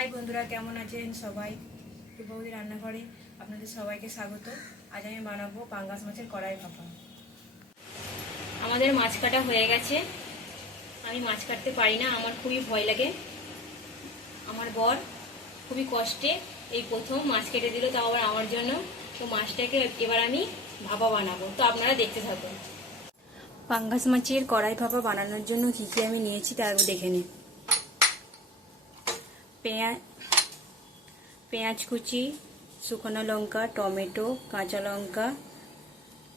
High বন্ধুরা, কেমন আছেন সবাই? বৌদি রান্নাঘরে আপনাদের সবাইকে স্বাগত। আজ আমি বানাবো পাঙ্গাস মাছের কড়াই ভাপা। আমাদের মাছ কাটা হয়ে গেছে। আমি মাছ কাটতে পারি না, আমার খুবই ভয় লাগে। আমার বর খুবই কষ্টে এই প্রথম মাছ কেটে দিল, তাও আবার আমার জন্য। তো মাছটাকে এবার আমি ভাপা বানাবো, তো আপনারা দেখতে থাকুন। পাঙ্গাস মাছের কড়াই ভাপা বানানোর জন্য কী কী আমি নিয়েছি তা দেখে নিন। পেঁয়াজ কুচি, শুকনো লঙ্কা, টমেটো, কাঁচা লঙ্কা,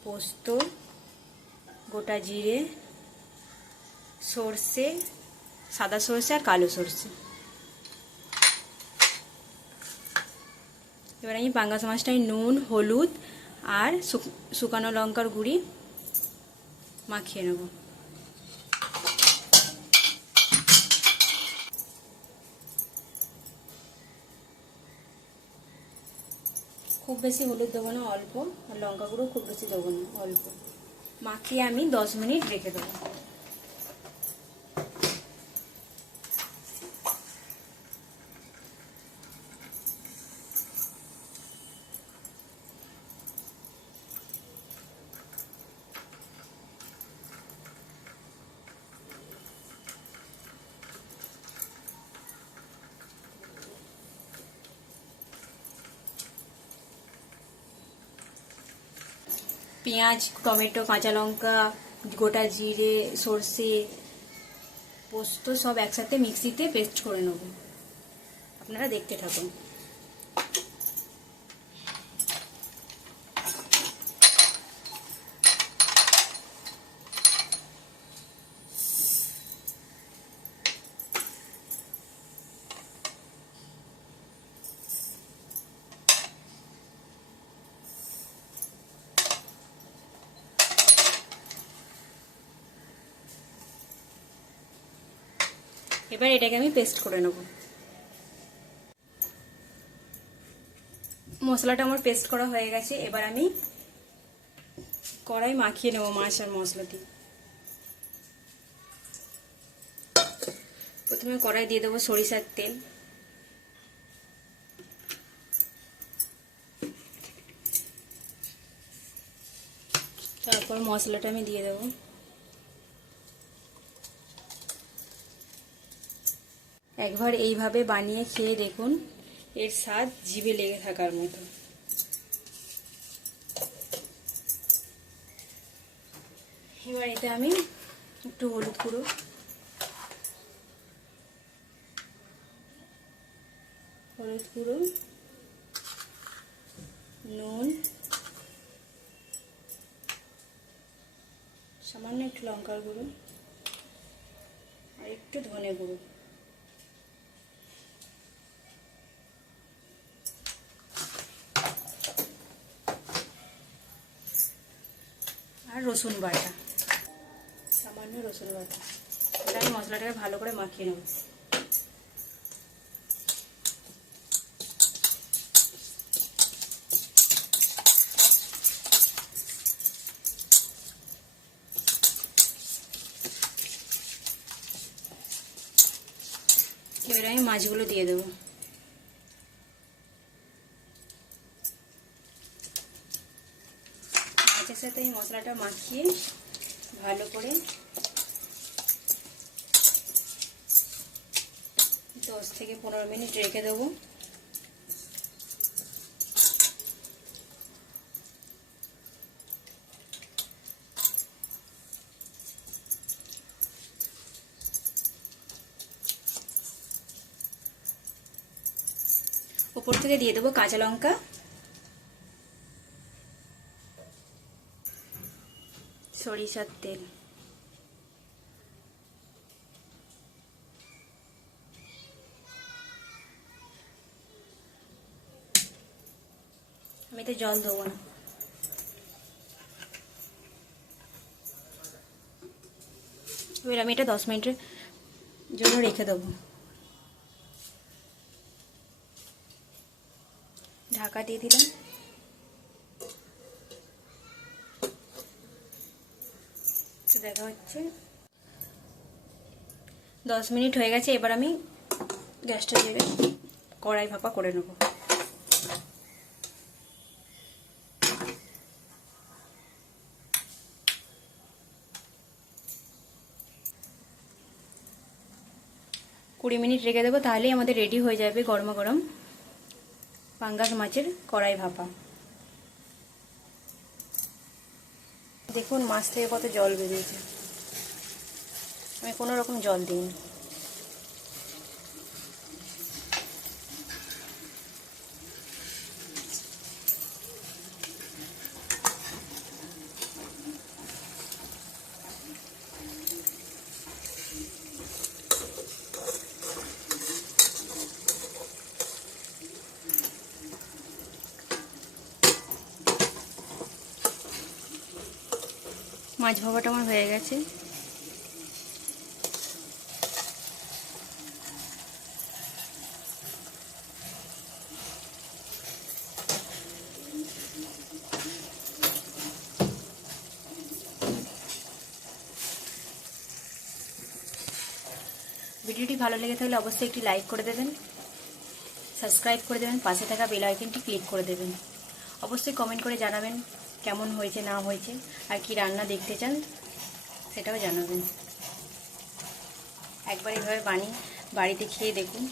পোস্ত, গোটা জিরে, সর্ষে, সাদা সর্ষে আর কালো সর্ষে। এবার আমি পাঙ্গাস মাছটায় নুন, হলুদ আর শুকনো লঙ্কার গুঁড়ি মাখিয়ে নেব। খুব বেশি হলুদ দেবো না, অল্প। আর লঙ্কা গুঁড়ো খুব বেশি দেবো না, অল্প। মাখিয়ে আমি 10 মিনিট রেখে দেবো। পেঁয়াজ, টমেটো, কাঁচা লঙ্কা, গোটা জিরে, সর্ষে, পোস্ত সব একসাথে মিক্সিতে পেস্ট করে নেব। আপনারা দেখতে থাকুন। এবার এটাকে আমি পেস্ট করে নেব। মশলাটা আমার পেস্ট করা হয়ে গেছে। এবার আমি কড়াই মাখিয়ে নেব মাছ আর মশলা দিয়ে। প্রথমে কড়াই দিয়ে দেবো সরিষার তেল। তারপর মশলাটা আমি দিয়ে দেবো। একবার এইভাবে বানিয়ে খেয়ে দেখুন, এর স্বাদ জিভে লেগে থাকার মতো। এবার এতে আমি একটু হলুদ গুঁড়ো, নুন, সামান্য একটু লঙ্কার গুঁড়ো আর একটু ধনে গুঁড়ো আর রসুন বাটা, সামান্য রসুন বাটা। এটা আমি মশলাটাকে ভালো করে মাখিয়ে নেব। এবার আমি মাছগুলো দিয়ে দেবো। মাছের সাথে এই মশলাটা মাখিয়ে ভালো করে 10 থেকে 15 মিনিট রেখে দেবো। উপর থেকে দিয়ে দেবো কাঁচা লঙ্কা, সরিষার তেল, আমি তো জল দেবো না। এবার আমি এটা 10 মিনিটের জন্য রেখে দেবো। ঢাকা দিয়ে দিলাম। দেখা হচ্ছে 10 মিনিট হয়ে গেছে। এবার আমি গ্যাসটা জেলে কড়াই ভাপা করে নেব। কুড়ি মিনিট রেখে দেবো, তাহলেই আমাদের রেডি হয়ে যাবে গরমা গরম পাঙ্গাস মাছের কড়াই ভাপা। দেখুন মাছ থেকে কত জল বেরিয়েছে, আমি কোনো রকম জল দিইনি। মাছ ভাপাটা আমার হয়ে গেছে। ভিডিওটি ভালো লেগে থাকলে অবশ্যই একটি লাইক করে দেবেন, সাবস্ক্রাইব করে দেবেন, পাশে থাকা বেল আইকনটি ক্লিক করে দেবেন। অবশ্যই কমেন্ট করে জানাবেন কেমন হয়েছে না হয়েছে, আর কি রান্না দেখতে চান সেটাও জানাবেন। একবার এইভাবে বানিয়ে বাড়িতে খেয়ে দেখুন।